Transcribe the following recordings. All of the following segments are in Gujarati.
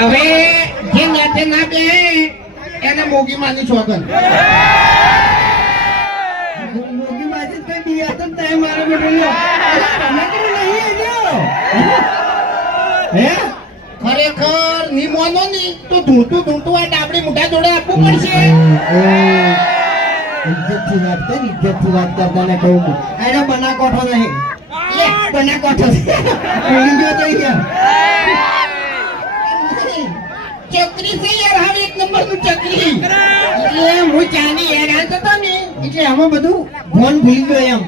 હવે જે નાચે ના બે એને મોગી માની છોકન મોગી માની કઈ દિયા તો તય મારો બેટો હે ખરેખર ની મોનો ની તો ધૂંટું આ ડાબડી મોઢા જોડે આપવું પડશે. ઇજ્જતથી વાત કરતા ને કહું એનો બના કોઠો નહીં બના કોઠો બીજો તો ચકરી છે યાર, હવે એક નંબર નું ચકરી. એટલે હું ચાની હેરાન થતો ને એટલે આમાં બધું ફોન ભૂલી ગયો એમ.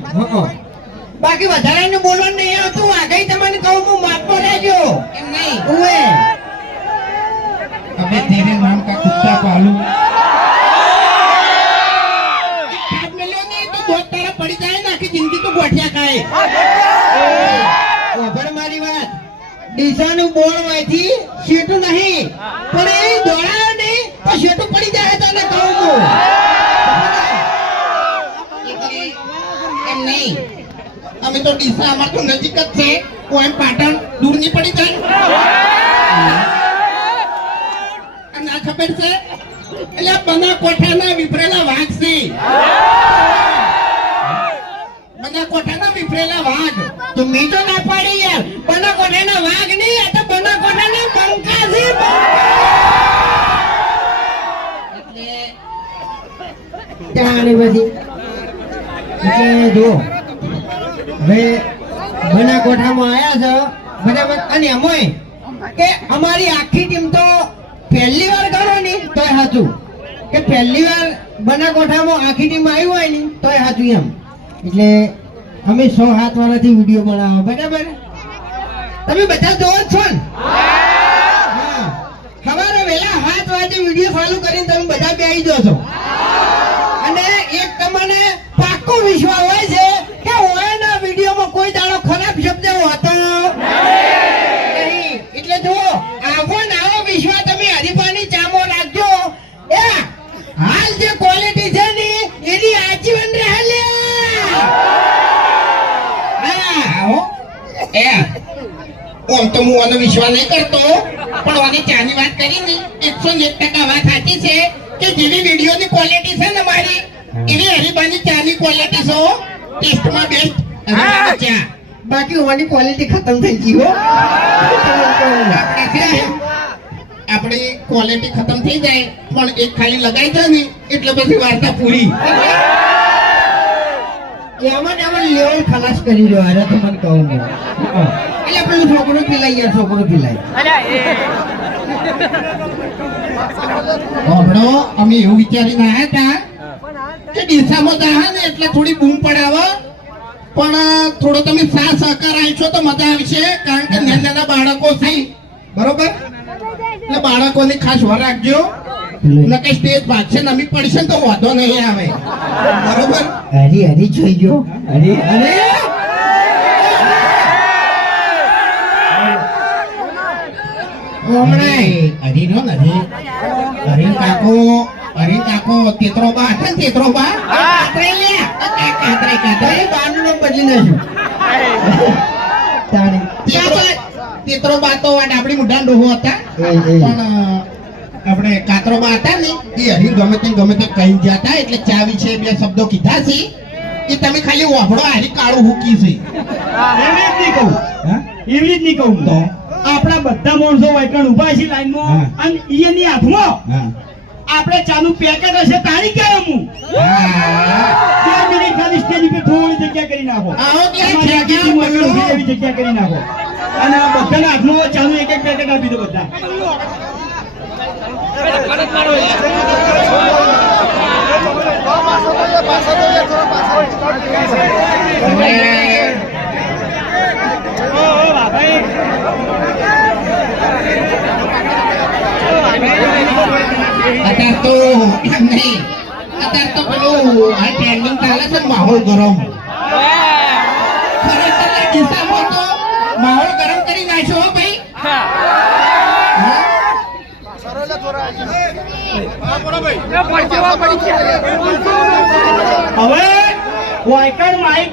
બાકી વધારે ને બોલવાનું નહીં આવતું. આગળ તમને કહું હું માપતો રહેજો એમ નહીં. ઓએ અબે તેરે નામ કા કુત્તા પાલू પડી જાય ને આખી જિંદગી તો ગોઠિયા ખાય. ખબર મારી વાત. ડીસાનું બોર્ડ માંથી શેઠું નહીં પણ એ દોડાયો નહીં તો શેઠું પડી જાય તને કહું છું. એમ નહીં અમે તો ડીસા અમાર તો નજીક જ છે. કોઈ એમ પાટણ દૂર નહીં પડી જાય. ના ખબર છે એટલે બના કોઠાના વિફરેલા વાઘ છે. બના કોઠાના વિફરેલા વાઘ તો મી તો ના પાડી યાર. બના કોઠાના વાઘ નહીં આ તો બના કોઠાના બંકા છે. એટલે જાણે બધી એટલે જો હવે બના કોઠામાં આયા છે બરાબર. અને એમોય કે અમારી આખી ટીમ તો પહેલી વાર કરો ને તોય સાચું કે પહેલી વાર બના કોઠામાં આખી ટીમ આવી હોય ને તોય સાચું એમ. એટલે અમે 6-7 વર્ષથી વિડીયો બનાવો બરાબર. તમે બધા જોવો જ છો ને? હા સવારે વહેલા 7 વાગે વિડીયો ચાલુ કરીને તમે બધા બેસી જાઓ છો. અને એક તમને પાક્કો વિશ્વાસ હોય છે કે ઓયના વિડીયોમાં કોઈ દાડો ખરાબ શબ્દ હોતો નહીં. એટલે જો આવો ને આવો વિશ્વાસ તમે હરીફાની ચામો રાખજો. એ હાલ જે ક્વોલિટી છે ને એની આજીવન રહે લે. ઓમ તો હું આનો વિશ્વાસ નહીં કરતો પણ આની ચાની વાત કરી ને 101% વાત સાચી છે કે જેવી વિડીયોની ક્વોલિટી છે ને મારી એવી હરીબાની ચાની ક્વોલિટી છે. ટેસ્ટમાં બેસ્ટ ચા. બાકી ઓની ક્વોલિટી ખતમ થઈ ગઈ હો. આપણી ક્વોલિટી ખતમ થઈ જાય પણ એક ખાલી લગાઈ જાય ને એટલે પછી વાર્તા પૂરી. એમાં લેવલ ખલાસ કરી રહ્યો હારે તો મને કહું એટલે પેલું છોકરું પીલાય યાર છોકરું પીલાય. અમે એવું વિચારીને આવ્યા હતા કે ડીસામાં જાય ને એટલે થોડી બૂમ પડાવો પણ થોડો તમે સાથ સહકાર આપશો તો મજા આવશે. કારણ કે નાના બાળકો છે બરોબર એટલે બાળકોની ખાસ વાર રાખજો. નકે સ્ટેજ ભાગશે નમી પડશે તો વાંધો નહીં આવે બરોબર. હરી જોઈ ગયો હરી કાકો તેતરો બા હતા ને તેતરો બા બાનું નામ બદલી નાખ્યું. તેતરો બા તો આપણી મોઢા ડોહો હતા પણ આપણે કાતરો બા હતા ને એ હરી ગમે તે કહી જતા એટલે ચા વિશે 2 શબ્દો કીધા છે એ તમે ખાલી વાપડો હારી કાળું હુકી છે. એવી જ નહીં કહું તો આપણા બધા માણસો વાયકણ ઉભા છે લાઈનમાં અને એની હાથમાં આપણે ચાનું પેકેટ હશે તારી કે હું 2 મિનિટ ખાલી સ્ટેજ પર થોડી જગ્યા કરી નાખો. એવી જગ્યા કરી નાખો અને બધાના હાથમાં ચાનું એક પેકેટ આપી દો બધા. અત્યારે તો પેલું આ ટ્રેન્ડિંગ ચાલે છે માહોલ ગરમ. ખરેખર ડીસામાં તો માહોલ ગરમ કરી નાખ્યો ભાઈ. હવે વાયકણ માઇક